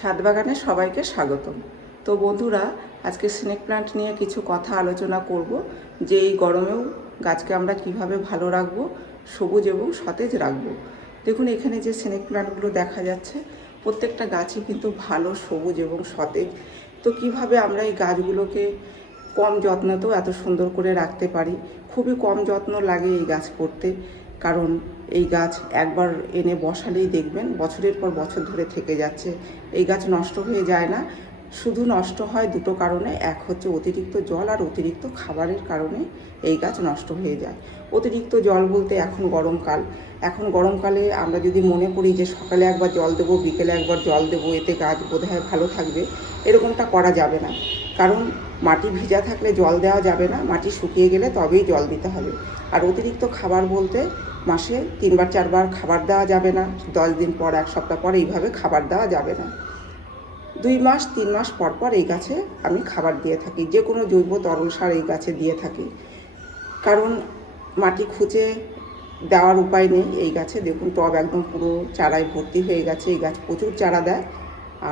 ছাদ বাগানে সবাইকে স্বাগতম। তো বন্ধুরা, আজকে স্নেক প্ল্যান্ট নিয়ে কিছু কথা আলোচনা করব, যে এই গরমেও গাছকে আমরা কীভাবে ভালো রাখব, সবুজ এবং সতেজ রাখব। দেখুন, এখানে যে স্নেক প্ল্যান্টগুলো দেখা যাচ্ছে, প্রত্যেকটা গাছই কিন্তু ভালো, সবুজ এবং সতেজ। তো কীভাবে আমরা এই গাছগুলোকে কম যত্নতেও এত সুন্দর করে রাখতে পারি? খুবই কম যত্ন লাগে এই গাছ করতে, কারণ এই গাছ একবার এনে বসালেই দেখবেন বছরের পর বছর ধরে থেকে যাচ্ছে। এই গাছ নষ্ট হয়ে যায় না। শুধু নষ্ট হয় দুটো কারণে। এক হচ্ছে অতিরিক্ত জল আর অতিরিক্ত খাবারের কারণে এই গাছ নষ্ট হয়ে যায়। অতিরিক্ত জল বলতে এখন গরমকাল। এখন গরমকালে আমরা যদি মনে করি যে সকালে একবার জল দেবো, বিকেলে একবার জল দেবো, এতে গাছ বোধহয় ভালো থাকবে, এরকমটা করা যাবে না। কারণ মাটি ভিজা থাকলে জল দেওয়া যাবে না, মাটি শুকিয়ে গেলে তবেই জল দিতে হবে। আর অতিরিক্ত খাবার বলতে মাসে তিনবার, চারবার খাবার দেওয়া যাবে না, দশ দিন পর, এক সপ্তাহ পর এইভাবে খাবার দেওয়া যাবে না। দুই মাস, তিন মাস পর পর এই গাছে আমি খাবার দিয়ে থাকি, যে কোনো জৈব তরল সার এই গাছে দিয়ে থাকি। কারণ মাটি খুঁজে দেওয়ার উপায় নেই এই গাছে। দেখুন, টব একদম পুরো চারায় ভর্তি হয়ে গেছে, এই গাছ প্রচুর চারা দেয়।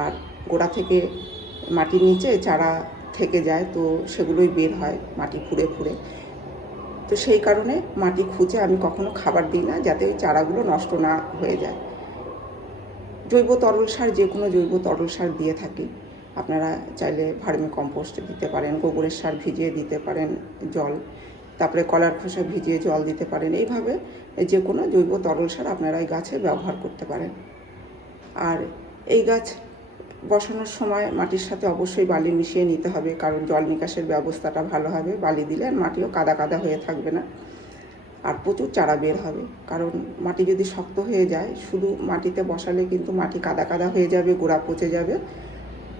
আর গোড়া থেকে মাটির নিচে চারা থেকে যায়, তো সেগুলোই বের হয় মাটি ফুঁড়ে ফুঁড়ে তো সেই কারণে মাটি খুঁজে আমি কখনো খাবার দিই না, যাতে ওই চারাগুলো নষ্ট না হয়ে যায়। জৈব তরল সার, যে কোনো জৈব তরল সার দিয়ে থাকি। আপনারা চাইলে ভার্মি কম্পোস্ট দিতে পারেন, গোবরের সার ভিজিয়ে দিতে পারেন জল। তারপরে কলার খোসা ভিজিয়ে জল দিতে পারেন। এইভাবে যে কোনো জৈব তরল সার আপনারা এই গাছে ব্যবহার করতে পারেন। আর এই গাছ বসানোর সময় মাটির সাথে অবশ্যই বালি মিশিয়ে নিতে হবে, কারণ জল নিকাশের ব্যবস্থাটা ভালো হবে। বালি দিলে আর মাটিও কাদা কাদা হয়ে থাকবে না। আর প্রচুর চারা বের হবে, কারণ মাটি যদি শক্ত হয়ে যায়, শুধু মাটিতে বসালে কিন্তু মাটি কাদা কাদা হয়ে যাবে, গোড়া পচে যাবে।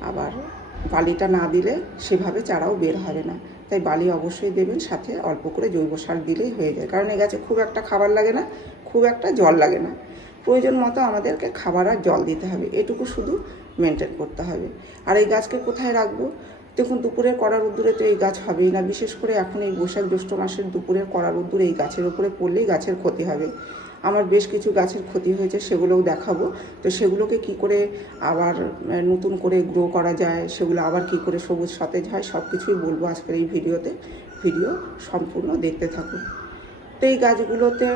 আবার বালিটা না দিলে সেভাবে চারাও বের হবে না। তাই বালি অবশ্যই দেবেন, সাথে অল্প করে জৈব সার দিলেই হয়ে যায়। কারণ এই গাছে খুব একটা খাবার লাগে না, খুব একটা জল লাগে না। প্রয়োজন মতো আমাদেরকে খাবার আর জল দিতে হবে। এটুকু শুধু মেনটেন করতে হবে। আর এই গাছকে কোথায় রাখব? দেখুন, দুপুরের কড়া রোদ্দুরে তো এই গাছ হবেই না। বিশেষ করে এখন এই বৈশাখ জ্যৈষ্ঠ মাসের দুপুরের কড়া রোদ্দুরে এই গাছের উপরে পড়লেই গাছের ক্ষতি হবে। আমার বেশ কিছু গাছের ক্ষতি হয়েছে, সেগুলোও দেখাবো। তো সেগুলোকে কি করে আবার নতুন করে গ্রো করা যায়, সেগুলো আবার কি করে সবুজ সতেজ হয় সব কিছুই বলব আজকের এই ভিডিওতে। ভিডিও সম্পূর্ণ দেখতে থাকুন। তো এই গাছগুলোতে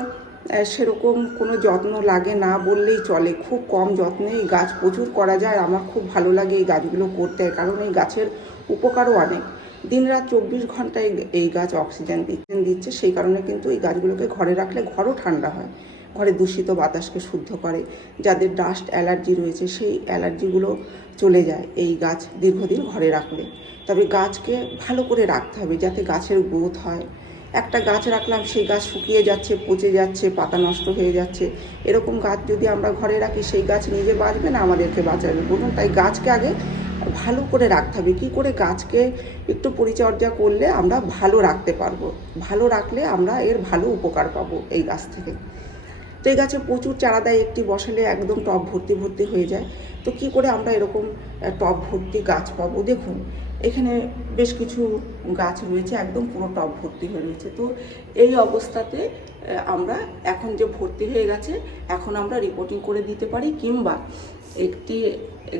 সেরকম কোনো যত্ন লাগে না বললেই চলে। খুব কম যত্নে এই গাছ প্রচুর করা যায়। আমার খুব ভালো লাগে এই গাছগুলো করতে, কারণ এই গাছের উপকারও অনেক। দিনরাত চব্বিশ ঘন্টায় এই গাছ অক্সিজেন দিচ্ছেন দিচ্ছে। সেই কারণে কিন্তু এই গাছগুলোকে ঘরে রাখলে ঘরও ঠান্ডা হয়। ঘরে দূষিত বাতাসকে শুদ্ধ করে। যাদের ডাস্ট অ্যালার্জি রয়েছে, সেই অ্যালার্জিগুলো চলে যায় এই গাছ দীর্ঘদিন ঘরে রাখলে। তবে গাছকে ভালো করে রাখতে হবে যাতে গাছের গ্রোথ হয়। একটা গাছ রাখলাম, সেই গাছ শুকিয়ে যাচ্ছে, পচে যাচ্ছে, পাতা নষ্ট হয়ে যাচ্ছে। এরকম গাছ যদি আমরা ঘরে রাখি, সেই গাছ নিজে বাঁচবে না, আমাদেরকে বাঁচাবে। বলুন, তাই গাছকে আগে ভালো করে রাখতে হবে। কী করে গাছকে একটু পরিচর্যা করলে আমরা ভালো রাখতে পারব? ভালো রাখলে আমরা এর ভালো উপকার পাবো এই গাছ থেকে। তো এই গাছে প্রচুর চারা দেয়, একটি বসালে একদম টপ ভর্তি ভর্তি হয়ে যায়। তো কি করে আমরা এরকম টপ ভর্তি গাছ পাবো? দেখুন, এখানে বেশ কিছু গাছ রয়েছে, একদম পুরো টপ ভর্তি হয়ে রয়েছে। তো এই অবস্থাতে আমরা এখন যে ভর্তি হয়ে গেছে, এখন আমরা রিপোর্টিং করে দিতে পারি কিংবা একটি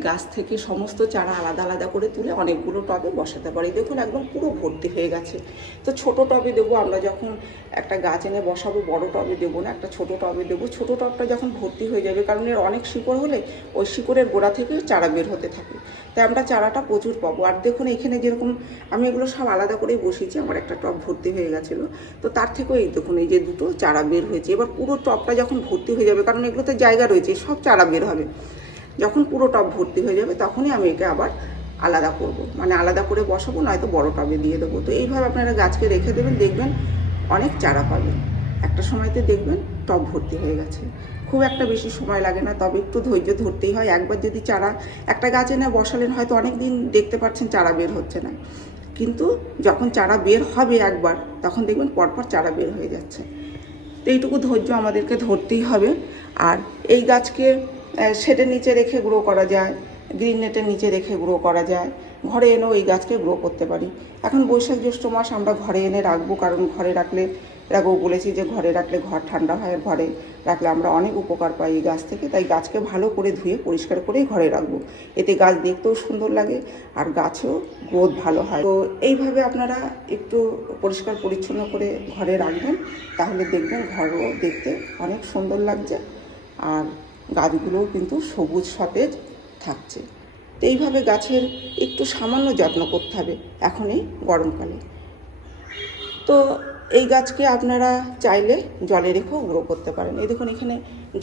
গাছ থেকে সমস্ত চারা আলাদা আলাদা করে তুলে অনেকগুলো টবে বসাতে পারি। দেখুন একদম পুরো ভর্তি হয়ে গেছে। তো ছোট টবে দেবো, আমরা যখন একটা গাছ এনে বসাবো, বড় টবে দেবো না, একটা ছোট টবে দেবো, ছোট টবটা যখন ভর্তি হয়ে যাবে, কারণ এর অনেক শিকড় হলে ওই শিকড়ের গোড়া থেকে চারা বের হতে থাকে। তাই আমরা চারাটা প্রচুর পাবো। আর দেখুন এখানে যেরকম আমি এগুলো সব আলাদা করেই বসিয়েছি, আমার একটা টব ভর্তি হয়ে গেছিল। তো তার থেকেও এই দেখুন, এই যে দুটো চারা বের হয়েছে। এবার পুরো টবটা যখন ভর্তি হয়ে যাবে, কারণ এগুলোতে জায়গা রয়েছে, সব চারা বের হবে। যখন পুরো টব ভর্তি হয়ে যাবে তখনই আমি একে আবার আলাদা করব। মানে আলাদা করে বসাবো, নয়তো বড় টবে দিয়ে দেবো। তো এইভাবে আপনারা গাছকে রেখে দেবেন, দেখবেন অনেক চারা পাবেন। একটা সময়তে দেখবেন টব ভর্তি হয়ে গেছে। খুব একটা বেশি সময় লাগে না, তবে একটু ধৈর্য ধরতেই হয়। একবার যদি চারা একটা গাছ এনে বসালেন, হয়তো অনেক দিন দেখতে পাচ্ছেন চারা বের হচ্ছে না। কিন্তু যখন চারা বের হবে একবার, তখন দেখবেন পরপর চারা বের হয়ে যাচ্ছে। তো এইটুকু ধৈর্য আমাদেরকে ধরতেই হবে। আর এই গাছকে শেডের নিচে রেখে গ্রো করা যায় গ্রিন নেটের নিচে রেখে গ্রো করা যায়। ঘরে এনেও এই গাছকে গ্রো করতে পারি। এখন বৈশাখ জ্যৈষ্ঠ মাস আমরা ঘরে এনে রাখব, কারণ ঘরে রাখলে আগেও বলেছি যে ঘরে রাখলে ঘর ঠান্ডা হয় ঘরে রাখলে আমরা অনেক উপকার পাই এই গাছ থেকে, তাই গাছকে ভালো করে ধুয়ে পরিষ্কার করেই ঘরে রাখব। এতে গাছ দেখতেও সুন্দর লাগে আর গাছেও গ্রোথ ভালো হয়। তো এইভাবে আপনারা একটু পরিষ্কার পরিচ্ছন্ন করে ঘরে রাখবেন, তাহলে দেখবেন ঘরও দেখতে অনেক সুন্দর লাগছে। আর গাছগুলোও কিন্তু সবুজ সতেজ থাকছে। তো এইভাবে গাছের একটু সামান্য যত্ন করতে হবে এখন এই গরমকালে। তো এই গাছকে আপনারা চাইলে জলে রেখেও গ্রো করতে পারেন। এই দেখুন, এখানে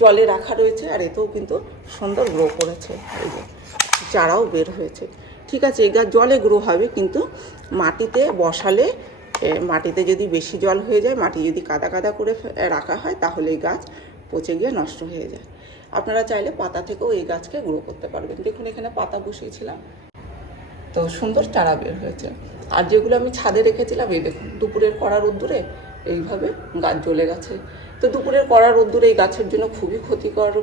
জলে রাখা রয়েছে আর এতেও কিন্তু সুন্দর গ্রো করেছে। এই যে চারাও বের হয়েছে। ঠিক আছে, এই গাছ জলে গ্রো হবে, কিন্তু মাটিতে বসালে মাটিতে যদি বেশি জল হয়ে যায়, মাটি যদি কাদা কাদা করে রাখা হয়, তাহলে এই গাছ পচে গিয়ে নষ্ট হয়ে যায়। আপনারা চাইলে পাতা থেকেও এই গাছকে গ্রো করতে পারবেন। দেখুন, এখানে পাতা বসিয়েছিলাম। তো সুন্দর চারা বের হয়েছে। আর যেগুলো আমি ছাদে রেখেছিলাম, এই দেখুন, দুপুরের কড়া রোদ্দুরে এইভাবে গাছ জ্বলে গেছে। তো দুপুরের কড়া রোদ্দুর এই গাছের জন্য খুবই ক্ষতিকর,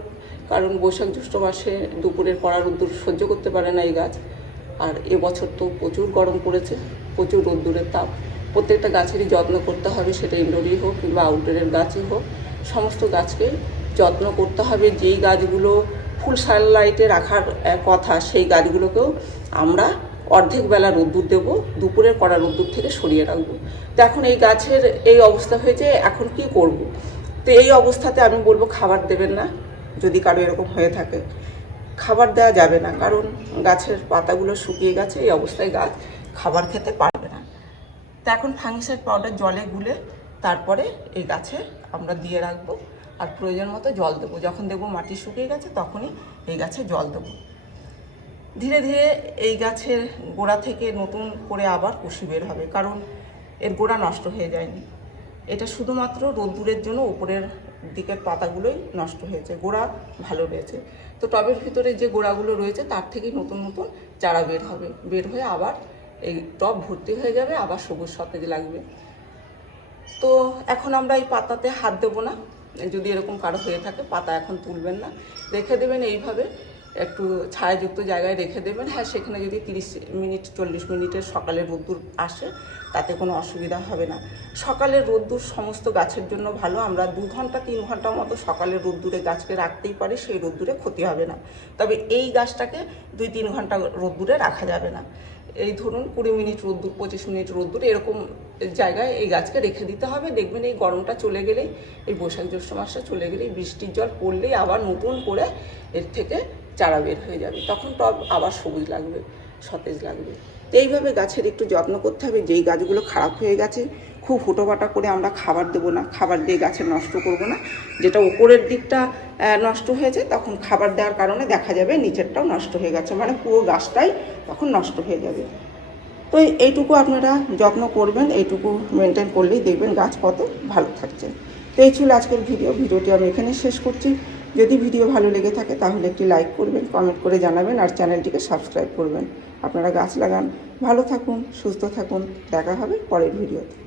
কারণ বৈশাখ জ্যৈষ্ঠ মাসে দুপুরের কড়া রোদ্দুর সহ্য করতে পারে না এই গাছ। আর এবছর তো প্রচুর গরম পড়েছে, প্রচুর রোদ্দুরের তাপ। প্রত্যেকটা গাছেরই যত্ন করতে হবে, সেটা ইনডোরই হোক কিংবা আউটডোরের গাছই হোক। সমস্ত গাছকে যত্ন করতে হবে যেই গাছগুলো ফুল সানলাইটে রাখার কথা, সেই গাছগুলোকেও আমরা অর্ধেক বেলা রোদ্দুর দেবো, দুপুরের কড়া রোদ্দুর থেকে সরিয়ে রাখব। তো এখন এই গাছের এই অবস্থা হয়েছে, এখন কি করব। তো এই অবস্থাতে আমি বলব খাবার দেবেন না, যদি কারও এরকম হয়ে থাকে। খাবার দেওয়া যাবে না, কারণ গাছের পাতাগুলো শুকিয়ে গেছে, এই অবস্থায় গাছ খাবার খেতে পারবে না। তো এখন ফাঙ্গিসাইড পাউডার জলে গুলে তারপরে এই গাছে আমরা দিয়ে রাখব। আর প্রয়োজন মতো জল দেবো। যখন দেখব মাটি শুকিয়ে গেছে, তখনই এই গাছে জল দেবো। ধীরে ধীরে এই গাছের গোড়া থেকে নতুন করে আবার কুশি বের হবে, কারণ এর গোড়া নষ্ট হয়ে যায়নি। এটা শুধুমাত্র রোদ্দুরের জন্য উপরের দিকের পাতাগুলোই নষ্ট হয়েছে, গোড়া ভালো রয়েছে। তো টবের ভিতরে যে গোড়াগুলো রয়েছে, তার থেকেই নতুন নতুন চারা বের হবে, বের হয়ে আবার এই টব ভর্তি হয়ে যাবে, আবার সবুজ সতেজ লাগবে। তো এখন আমরা এই পাতাতে হাত দেবো না। যদি এরকম কারও হয়ে থাকে, পাতা এখন তুলবেন না। রেখে দেবেন এইভাবে, একটু ছায়াযুক্ত জায়গায় রেখে দেবেন। হ্যাঁ সেখানে যদি তিরিশ মিনিট, চল্লিশ মিনিটের সকালে রোদ্দুর আসে, তাতে কোনো অসুবিধা হবে না। সকালের রোদ্দুর সমস্ত গাছের জন্য ভালো। আমরা দু ঘণ্টা, তিন ঘণ্টা মতো সকালের রোদ্দুরে গাছকে রাখতেই পারি, সেই রোদ্দুরে ক্ষতি হবে না। তবে এই গাছটাকে দুই, তিন ঘণ্টা রোদ্দুরে রাখা যাবে না। এই ধরুন কুড়ি মিনিট রোদ্দুর, পঁচিশ মিনিট রোদ্দুর, এরকম জায়গায় এই গাছকে রেখে দিতে হবে। দেখবেন এই গরমটা চলে গেলেই, এই বৈশাখ জ্যৈষ্ঠ মাসটা চলে গেলেই বৃষ্টির জল পড়লেই আবার নতুন করে এর থেকে চারা বের হয়ে যাবে। তখন টব আবার সবুজ লাগবে, সতেজ লাগবে। তো এইভাবে গাছের একটু যত্ন করতে হবে। যেই গাছগুলো খারাপ হয়ে গেছে খুব হুটোপাটা করে আমরা খাবার দেবো না, খাবার দিয়ে গাছের নষ্ট করব না। যেটা উপরের দিকটা নষ্ট হয়েছে, তখন খাবার দেওয়ার কারণে দেখা যাবে নিচেরটাও নষ্ট হয়ে গেছে মানে পুরো গাছটাই তখন নষ্ট হয়ে যাবে। তো এইটুকু আপনারা যত্ন করবেন, এইটুকু মেনটেন করলেই দেখবেন গাছ কত ভালো থাকছে। তো এই ছিল আজকের ভিডিও, ভিডিওটি আমি এখানে শেষ করছি। যদি ভিডিও ভালো লেগে থাকে তাহলে একটি লাইক করবেন কমেন্ট করে জানাবেন, আর চ্যানেলটিকে সাবস্ক্রাইব করবেন। আপনারা গাছ লাগান, ভালো থাকুন, সুস্থ থাকুন, দেখা হবে পরের ভিডিওতে।